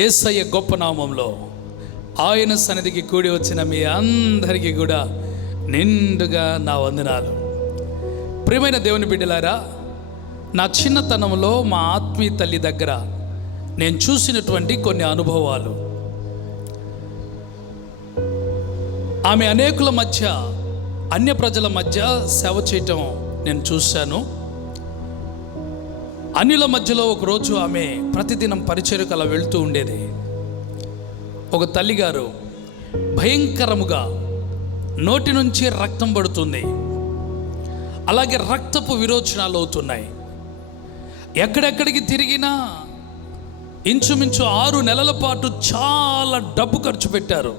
ఏసయ్య గొప్ప నామంలో ఆయన సన్నిధికి కూడి వచ్చిన మీ అందరికీ కూడా నిండుగా నా వందనాలు. ప్రియమైన దేవుని బిడ్డలారా నా చిన్నతనంలో మా ఆత్మీయ తల్లి దగ్గర నేను చూసినటువంటి కొన్ని అనుభవాలు. ఆమె అనేకుల మధ్య అన్య ప్రజల మధ్య సేవ చేయటం నేను చూశాను. అనిల మధ్యలో ఒకరోజు ఆమె ప్రతిదినం పరిచయకు అలా వెళ్తూ ఉండేది. ఒక తల్లిగారు భయంకరముగా నోటి నుంచి రక్తం పడుతుంది. అలాగే రక్తపు విరోచనాలు అవుతున్నాయి. ఎక్కడెక్కడికి తిరిగినా ఇంచుమించు ఆరు నెలల పాటు చాలా డబ్బు ఖర్చు పెట్టారు.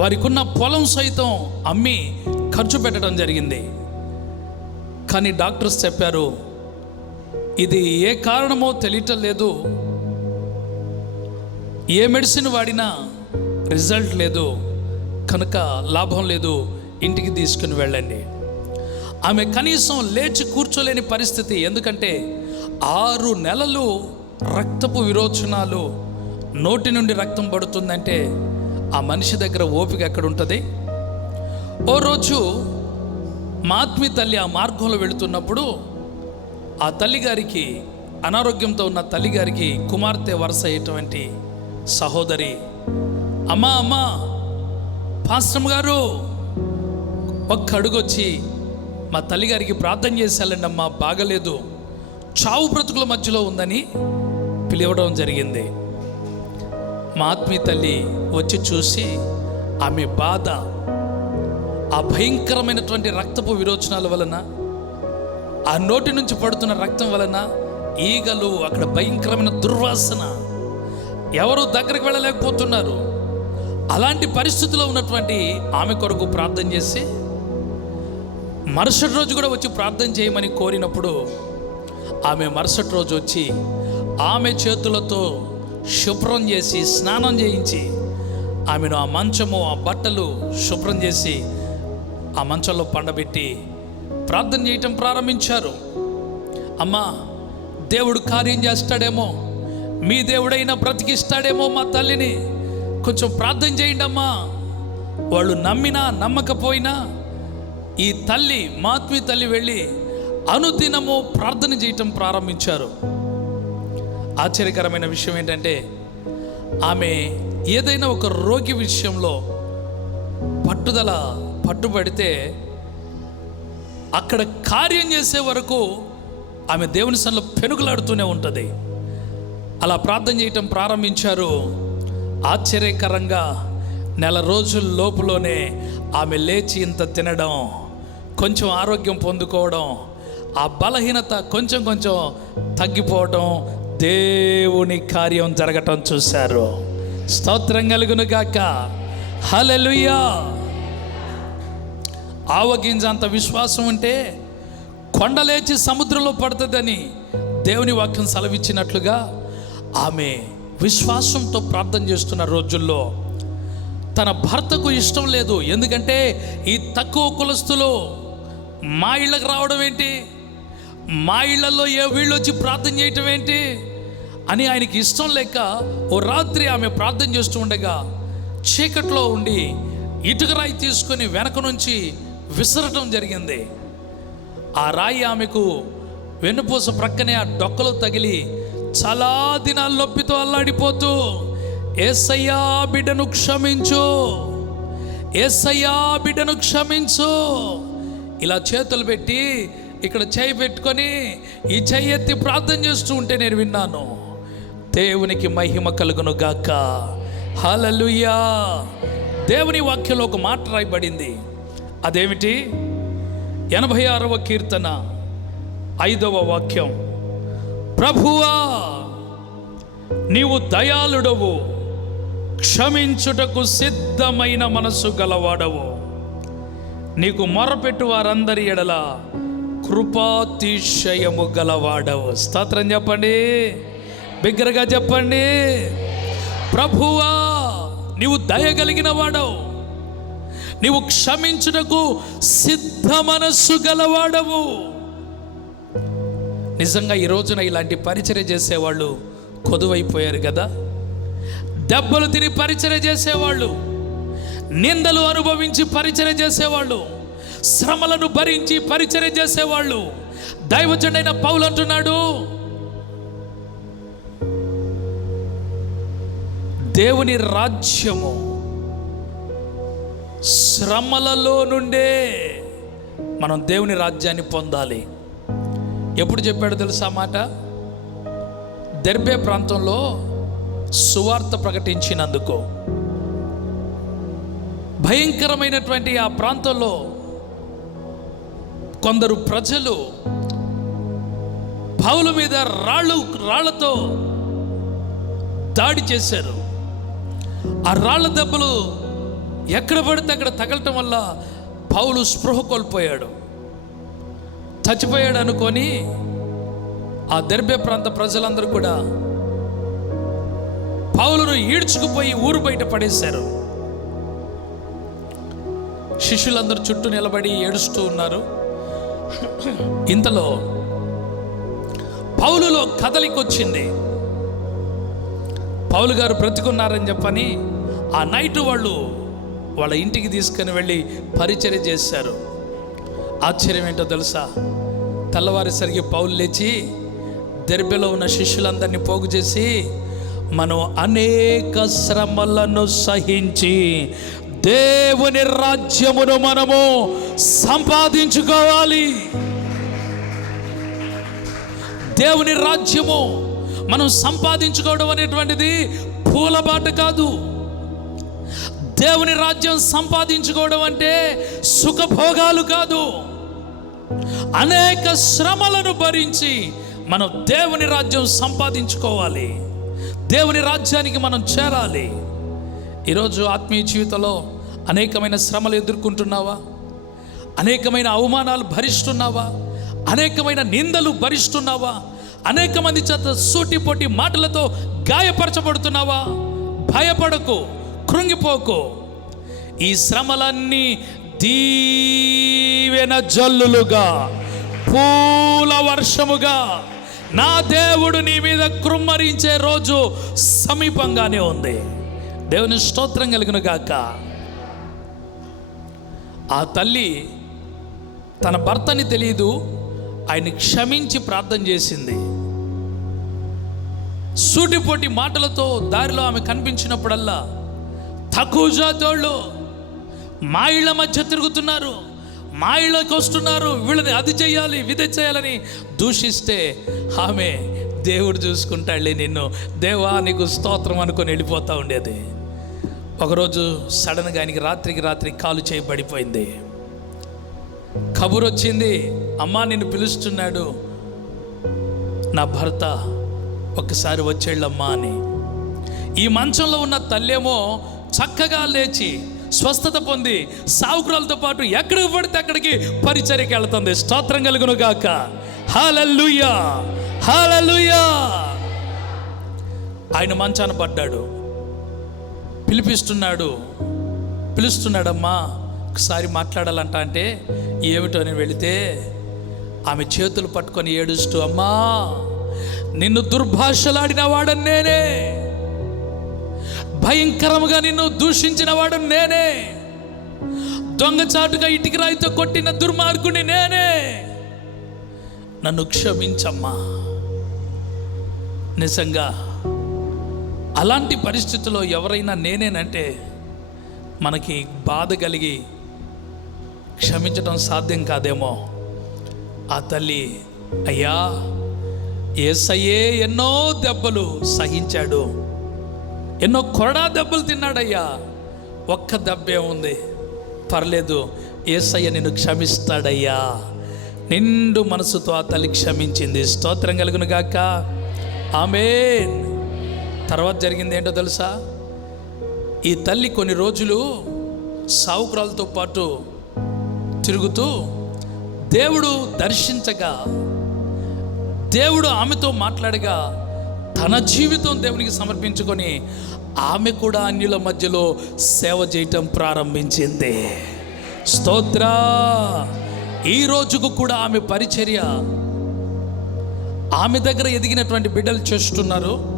వారికి ఉన్న పొలం సైతం అమ్మి ఖర్చు పెట్టడం జరిగింది. కానీ డాక్టర్స్ చెప్పారు ఇది ఏ కారణమో తెలియటం లేదు. ఏ మెడిసిన్ వాడినా రిజల్ట్ లేదు. కనుక లాభం లేదు. ఇంటికి తీసుకుని వెళ్ళండి. ఆమె కనీసం లేచి కూర్చోలేని పరిస్థితి. ఎందుకంటే ఆరు నెలలు రక్తపు విరోచనాలు నోటి నుండి రక్తం పడుతుందంటే ఆ మనిషి దగ్గర ఓపిక ఎక్కడ ఉంటుంది? ఓ రోజు మాత్మి తల్లి ఆ మార్గంలో వెళుతున్నప్పుడు ఆ తల్లిగారికి అనారోగ్యంతో ఉన్న తల్లిగారికి కుమార్తె వరుస అయ్యేటువంటి సహోదరి అమ్మా అమ్మా పాశ్రమ గారు ఒక్క అడుగొచ్చి మా తల్లిగారికి ప్రార్థన చేశాలండి అమ్మా బాగలేదు. చావు బ్రతుకుల మధ్యలో ఉందని పిలవడం జరిగింది. మా ఆత్మీయ తల్లి వచ్చి చూసి ఆమె బాధ ఆ భయంకరమైనటువంటి రక్తపు విరోచనాల వలన ఆ నోటి నుంచి పడుతున్న రక్తం వలన ఈగలు అక్కడ భయంకరమైన దుర్వాసన. ఎవరు దగ్గరికి వెళ్ళలేకపోతున్నారు. అలాంటి పరిస్థితిలో ఉన్నటువంటి ఆమె కొరకు ప్రార్థన చేసి మరుసటి రోజు కూడా వచ్చి ప్రార్థన చేయమని కోరినప్పుడు ఆమె మరుసటి రోజు వచ్చి ఆమె చేతులతో శుభ్రం చేసి స్నానం చేయించి ఆమెను ఆ మంచము ఆ బట్టలు శుభ్రం చేసి ఆ మంచంలో పండబెట్టి ప్రార్థన చేయటం ప్రారంభించారు. అమ్మా దేవుడు కార్యం చేస్తాడేమో మీ దేవుడైనా బ్రతికిస్తాడేమో మా తల్లిని. కొంచెం ప్రార్థన చేయండి అమ్మా. వాళ్ళు నమ్మినా నమ్మకపోయినా ఈ తల్లి మాత్మీ తల్లి వెళ్ళి అనుదినము ప్రార్థన చేయటం ప్రారంభించారు. ఆశ్చర్యకరమైన విషయం ఏంటంటే ఆమె ఏదైనా ఒక రోగి విషయంలో పట్టుదల పట్టుబడితే అక్కడ కార్యం చేసే వరకు ఆమె దేవుని సన్నిలో పెనుగులాడుతూనే ఉంటుంది. అలా ప్రార్థన చేయటం ప్రారంభించారు. ఆశ్చర్యకరంగా నెల రోజుల లోపులోనే ఆమె లేచి ఇంత తినడం కొంచెం ఆరోగ్యం పొందుకోవడం ఆ బలహీనత కొంచెం కొంచెం తగ్గిపోవడం దేవుని కార్యం జరగటం చూశారు. స్తోత్రం కలుగును గాక. హలలుయా ఆవగింజ అంత విశ్వాసం ఉంటే కొండలేచి సముద్రంలో పడుతుందని దేవుని వాక్యం సెలవిచ్చినట్లుగా ఆమె విశ్వాసంతో ప్రార్థన చేస్తున్న రోజుల్లో తన భర్తకు ఇష్టం లేదు. ఎందుకంటే ఈ తక్కువ కులస్తులు మా ఇళ్ళకి రావడం ఏంటి? మా ఇళ్ళలో ఏ వీళ్ళు వచ్చి ప్రార్థన చేయటం ఏంటి? అని ఆయనకి ఇష్టం లేక ఓ రాత్రి ఆమె ప్రార్థన చేస్తూ ఉండగా చీకట్లో ఉండి ఇటుక రాయి తీసుకొని వెనక నుంచి విసరటం జరిగింది. ఆ రాయి ఆమెకు వెన్నుపూస ప్రక్కనే ఆ డొక్కలు తగిలి చాలా దినాల నొప్పితో అల్లాడిపోతూ ఏసయ్యా బిడ్డను క్షమించు ఏసయ్యా బిడ్డను క్షమించు. ఇలా చేతులు పెట్టి ఇక్కడ చేయి పెట్టుకొని ఈ చెయ్యి ఎత్తి ప్రార్థన చేస్తూ ఉంటే నేను విన్నాను. దేవునికి మహిమ కలుగును గాక. హలలుయా దేవుని వాక్యంలో ఒక మాట రాయబడింది. అదేమిటి? ఎనభై ఆరవ కీర్తన ఐదవ వాక్యం. ప్రభువా నీవు దయాళుడవు క్షమించుటకు సిద్ధమైన మనసు గలవాడవు. నీకు మొరపెట్టు వారందరి ఎడల కృపాతిశయము గలవాడవు. స్తోత్రం చెప్పండి బిగ్గరగా చెప్పండి. ప్రభువా నీవు దయ కలిగిన వాడవు. నీవు క్షమించుటకు సిద్ధ మనస్సు గలవాడవు. నిజంగా ఈ రోజున ఇలాంటి పరిచర్య చేసేవాళ్ళు కొదువైపోయారు కదా. దెబ్బలు తిని పరిచయం చేసేవాళ్ళు నిందలు అనుభవించి పరిచర్య చేసేవాళ్ళు శ్రమలను భరించి పరిచయం చేసేవాళ్ళు. దైవజుడైన పౌలు అంటున్నాడు దేవుని రాజ్యము శ్రమలలో నుండే మనం దేవుని రాజ్యాన్ని పొందాలి. ఎప్పుడు చెప్పాడు తెలుసా మాట? దర్బే ప్రాంతంలో సువార్త ప్రకటించినందుకు. భయంకరమైనటువంటి ఆ ప్రాంతంలో కొందరు ప్రజలు పౌల మీద రాళ్ళు రాళ్ళతో దాడి చేశారు. ఆ రాళ్ళ దెబ్బలు ఎక్కడ పడితే అక్కడ తగలటం వల్ల పౌలు స్పృహ కోల్పోయాడు. చచ్చిపోయాడు అనుకొని ఆ దెర్బే ప్రాంత ప్రజలందరూ కూడా పౌలను ఈడ్చుకుపోయి ఊరు బయట పడేశారు. శిష్యులందరూ చుట్టూ నిలబడి ఏడుస్తూ ఉన్నారు. ఇంతలో పౌలులో కదలికొచ్చింది. పౌలు గారు బ్రతుకున్నారని చెప్పని ఆ నైట్ వాళ్ళు వాళ్ళ ఇంటికి తీసుకుని వెళ్ళి పరిచర్య చేశారు. ఆశ్చర్యం ఏంటో తెలుసా? తెల్లవారేసరికి పౌలు లేచి దెర్బెలో ఉన్న శిష్యులందరినీ పోగు చేసి మనం అనేక శ్రమలను సహించి దేవుని రాజ్యమును మనము సంపాదించుకోవాలి. దేవుని రాజ్యము మనం సంపాదించుకోవడం అనేటువంటిది పూలబాట కాదు. దేవుని రాజ్యం సంపాదించుకోవడం అంటే సుఖభోగాలు కాదు. అనేక శ్రమలను భరించి మనం దేవుని రాజ్యం సంపాదించుకోవాలి. దేవుని రాజ్యానికి మనం చేరాలి. ఈరోజు ఆత్మీయ జీవితంలో అనేకమైన శ్రమలు ఎదుర్కొంటున్నావా? అనేకమైన అవమానాలు భరిస్తున్నావా? అనేకమైన నిందలు భరిస్తున్నావా? అనేక మంది చేత సూటిపోటి మాటలతో గాయపరచబడుతున్నావా? భయపడకు. కృంగిపోకు. ఈ శ్రమలన్నీ దీవెన జల్లులుగా పూల వర్షముగా. నా దేవుడు నీ మీద కృమ్మరించే రోజు సమీపంగానే ఉంది. దేవుని స్తోత్రం కలిగిన గాక. ఆ తల్లి తన భర్తని తెలియదు ఆయన క్షమించి ప్రార్థన చేసింది. సూటిపోటి మాటలతో దారిలో ఆమె కనిపించినప్పుడల్లా తక్కువ జాతోళ్ళు మా ఇళ్ళ మధ్య తిరుగుతున్నారు మా ఇళ్ళకి వస్తున్నారు వీళ్ళని అది చేయాలి విధి చేయాలని దూషిస్తే ఆమె దేవుడు చూసుకుంటాళ్ళే నిన్ను. దేవా నీకు స్తోత్రం అనుకొని వెళ్ళిపోతూ ఉండేది. ఒకరోజు సడన్గా ఆయనకి రాత్రికి రాత్రి కాలు చేయబడిపోయింది కబురు వచ్చింది అమ్మా నిన్ను పిలుస్తున్నాడు. నా భర్త ఒక్కసారి వచ్చేళ్ళమ్మా అని. ఈ మంచంలో ఉన్న తల్లేమో చక్కగా లేచి స్వస్థత పొంది సావుకురాలతో పాటు ఎక్కడికి పడితే అక్కడికి పరిచర్యకి వెళ్తుంది. స్తోత్రం కలుగును గాక హాలల్లుయా! హాలల్లుయా! ఆయన మంచాన పడ్డాడు. పిలిపిస్తున్నాడు. పిలుస్తున్నాడమ్మా ఒకసారి మాట్లాడాలంట అంటే ఏమిటో అని వెళితే ఆమె చేతులు పట్టుకొని ఏడుస్తూ అమ్మా నిన్ను దుర్భాషలాడిన వాడని నేనే. భయంకరముగా నిన్ను దూషించిన వాడు నేనే. దొంగచాటుగా ఇటుకి రాయితో కొట్టిన దుర్మార్గుని నేనే. నన్ను క్షమించమ్మా. నిజంగా అలాంటి పరిస్థితుల్లో ఎవరైనా నేనేనంటే మనకి బాధ కలిగి క్షమించడం సాధ్యం కాదేమో. ఆ తల్లి అయ్యా ఏసయ్యే ఎన్నో దెబ్బలు సహించాడు. ఎన్నో కొరడా దెబ్బలు తిన్నాడయ్యా. ఒక్క దెబ్బే ఉంది. పర్లేదు ఏసయ్య నిన్ను క్షమిస్తాడయ్యా. నిండు మనసుతో ఆ తల్లి క్షమించింది. స్తోత్రం కలుగును గాక. ఆమెన్. తర్వాత జరిగింది ఏంటో తెలుసా? ఈ తల్లి కొన్ని రోజులు సావుకురాలతో పాటు తిరుగుతూ దేవుడు దర్శించగా దేవుడు ఆమెతో మాట్లాడగా తన జీవితం దేవునికి సమర్పించుకొని ఆమె కూడా అన్యుల మధ్యలో సేవ చేయటం ప్రారంభించింది. స్తోత్ర! ఈ రోజుకు కూడా ఆమె పరిచర్య. ఆమె దగ్గర ఎదిగినటువంటి బిడ్డలు చేస్తున్నారు.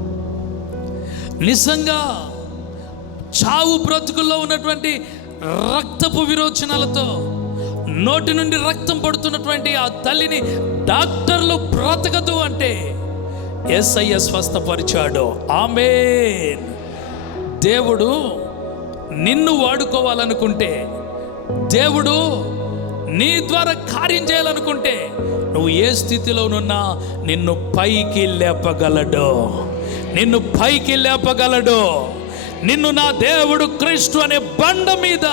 నిజంగా చావు బ్రతుకుల్లో ఉన్నటువంటి రక్తపు విరోచనాలతో నోటి నుండి రక్తం పడుతున్నటువంటి ఆ తల్లిని డాక్టర్లు బ్రతకదు అంటే ఎస్ఐ స్వస్థపరిచాడు. ఆమె దేవుడు నిన్ను వాడుకోవాలనుకుంటే దేవుడు నీ ద్వారా కార్యం చేయాలనుకుంటే నువ్వు ఏ స్థితిలోనున్నా నిన్ను పైకి లేపగలడు. నిన్ను పైకి లేపగలడు. నిన్ను నా దేవుడు క్రీస్తు అనే బండ మీద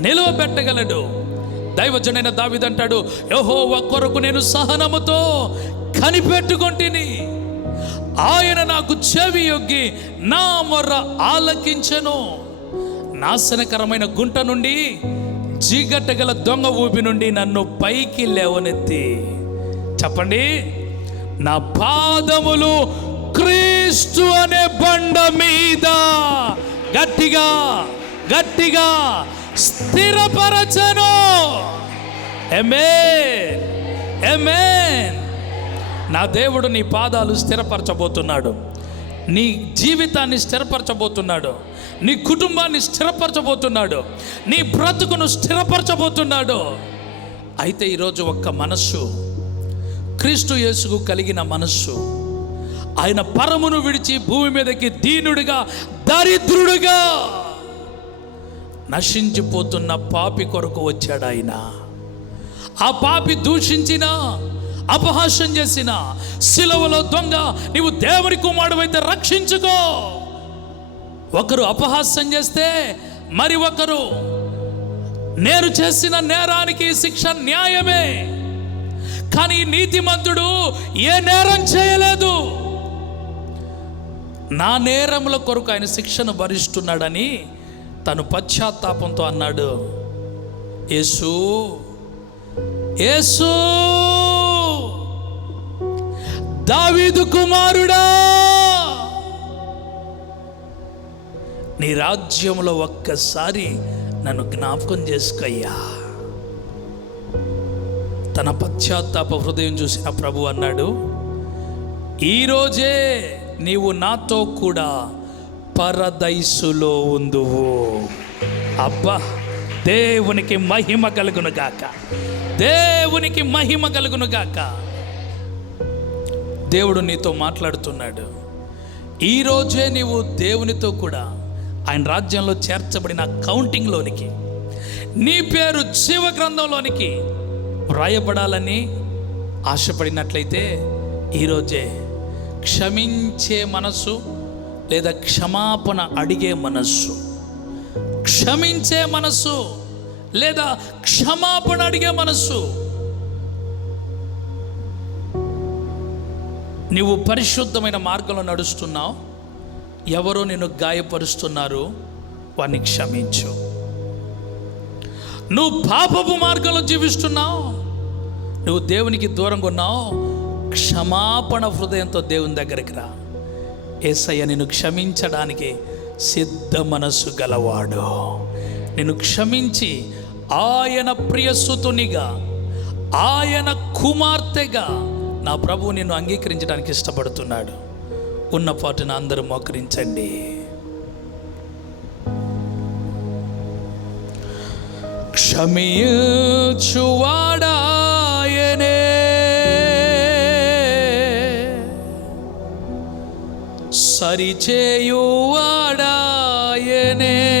నిలువబెట్టగలడు. దైవజనైన దావిదంటాడు యహో కొరకు నేను సహనముతో కనిపెట్టుకొంటిని. ఆయన నాకు చెవి యొగ్గి నా మొర్ర ఆలకించెను. నాశనకరమైన గుంట నుండి చీకట్టగల దొంగ ఊపి నుండి నన్ను పైకి లేవనెత్తి. చెప్పండి నా పాదములు క్రీస్తు అనే బండ మీద గట్టిగా గట్టిగా స్థిరపరచను. ఎమే ఎమేన్ నా దేవుడు నీ పాదాలు స్థిరపరచబోతున్నాడు. నీ జీవితాన్ని స్థిరపరచబోతున్నాడు. నీ కుటుంబాన్ని స్థిరపరచబోతున్నాడు. నీ బ్రతుకును స్థిరపరచబోతున్నాడు. అయితే ఈరోజు ఒక్క మనస్సు క్రీస్తు యేసుకు కలిగిన మనస్సు ఆయన పరమును విడిచి భూమి మీదకి దీనుడిగా దరిద్రుడిగా నశించిపోతున్న పాపి కొరకు వచ్చాడు ఆయన. ఆ పాపి దూషించినా అపహాస్యం చేసిన సిలవలో దొంగ నీవు దేవుని కుమారుడైతే రక్షించుకో. ఒకరు అపహాస్యం చేస్తే మరి ఒకరు నేరు చేసిన నేరానికి శిక్ష న్యాయమే. కానీ నీతిమంతుడు ఏ నేరం చేయలేదు. నా నేరముల కొరకు ఆయన శిక్షను భరిస్తున్నాడని తను పశ్చాత్తాపంతో అన్నాడు. యేసు యేసు దావీదు కుమారుడా! నీ రాజ్యంలో ఒక్కసారి నన్ను జ్ఞాపకం చేసుకయ్యా. తన పశ్చాత్తాప హృదయం చూసిన ప్రభు అన్నాడు ఈరోజే నీవు నాతో కూడా పరదైసులో ఉందువు. అబ్బా దేవునికి మహిమ కలుగును గాక. దేవునికి మహిమ కలుగును గాక. దేవుడు నీతో మాట్లాడుతున్నాడు. ఈరోజే నీవు దేవునితో కూడా ఆయన రాజ్యంలో చేర్చబడిన కౌంటింగ్లోనికి నీ పేరు జీవ గ్రంథంలోనికి వ్రాయబడాలని ఆశపడినట్లయితే ఈరోజే క్షమించే మనస్సు లేదా క్షమాపణ అడిగే మనస్సు. క్షమించే మనస్సు లేదా క్షమాపణ అడిగే మనస్సు నీవు పరిశుద్ధమైన మార్గంలో నడుస్తున్నావు. ఎవరో నిన్ను గాయపరుస్తున్నారు వారిని క్షమించు. నువ్వు పాపపు మార్గంలో జీవిస్తున్నావు. నువ్వు దేవునికి దూరంగా ఉన్నావు. క్షమాపణ హృదయంతో దేవుని దగ్గరికి రా. ఏసయ్య నిన్ను క్షమించడానికి సిద్ధ మనస్సు గలవాడు. నిన్ను క్షమించి ఆయన ప్రియసుతునిగా ఆయన కుమార్తెగా నా ప్రభువు నిన్ను అంగీకరించడానికి ఇష్టపడుతున్నాడు. ఉన్న పాటున అందరూ మోకరించండి. క్షమించువాడాయనే. సరిచేయువాడాయనే.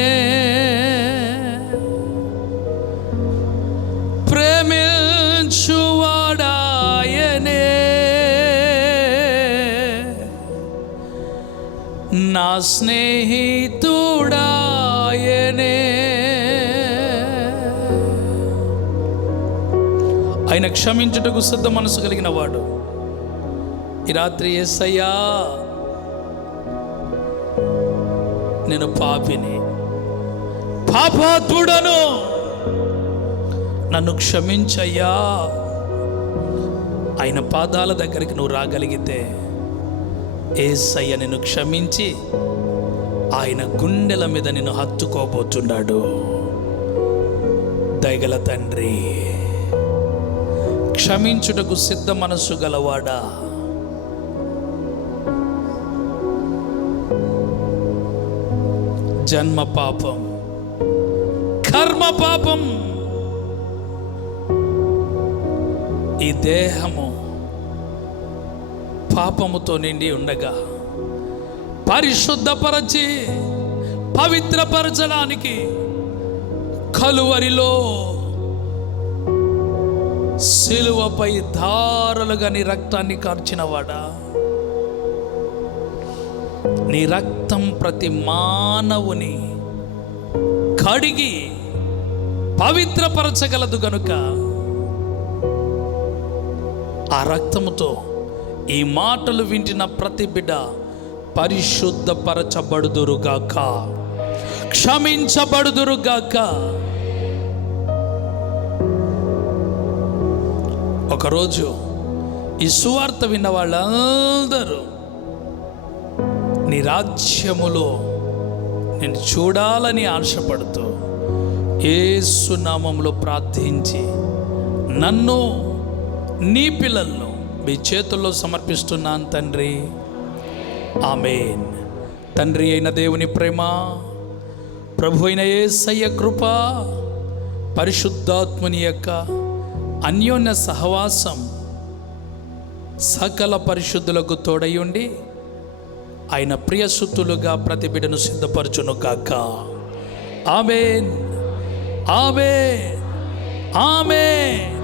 స్నేహితుడాయనే. ఆయన క్షమించుటకు సిద్ధ మనసు కలిగిన వాడు. ఈ రాత్రి ఎస్సయ్యా నేను పాపిని. పాపాత్ముడను నన్ను క్షమించయ్యా. ఆయన పాదాల దగ్గరికి నువ్వు రాగలిగితే ఏసయ్య నిన్ను క్షమించి ఆయన గుండెల మీద నిన్ను హత్తుకోబోతున్నాడు. దయగల తండ్రి క్షమించుటకు సిద్ధ మనస్సు గలవాడా? జన్మ పాపం కర్మ పాపం ఈ దేహము పాపముతో నిండి ఉండగా పరిశుద్ధపరచి పవిత్రపరచడానికి కలువరిలో సిలువపై దారులుగా నీ రక్తాన్ని కార్చినవాడా? నీ రక్తం ప్రతి మానవుని కడిగి పవిత్రపరచగలదు గనుక ఆ రక్తముతో ఈ మాటలు వింటిన ప్రతి బిడ్డ పరిశుద్ధపరచబడుదురుగాక. క్షమించబడుదురుగాక. ఒకరోజు ఈ సువార్త విన్న వాళ్ళందరూ నీ రాజ్యములో నేను చూడాలని ఆశపడుతూ ఏసునామంలో ప్రార్థించి నన్ను నీ పిల్లలను మీ చేతుల్లో సమర్పిస్తున్నాను తండ్రి. ఆమెన్. తండ్రి అయిన దేవుని ప్రేమ ప్రభు అయిన ఏసయ్య కృప పరిశుద్ధాత్ముని యొక్క అన్యోన్య సహవాసం సకల పరిశుద్ధులకు తోడై ఉండి ఆయన ప్రియసుతులుగా ప్రతి బిడ్డను సిద్ధపరచును కాక ఆమెన్. ఆమె ఆమె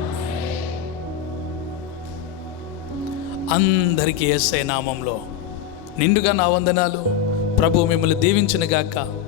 అందరికీ ఏసై నామంలో నిండుగా నా వందనాలు. ప్రభు మిమ్మల్ని దీవించిన గాక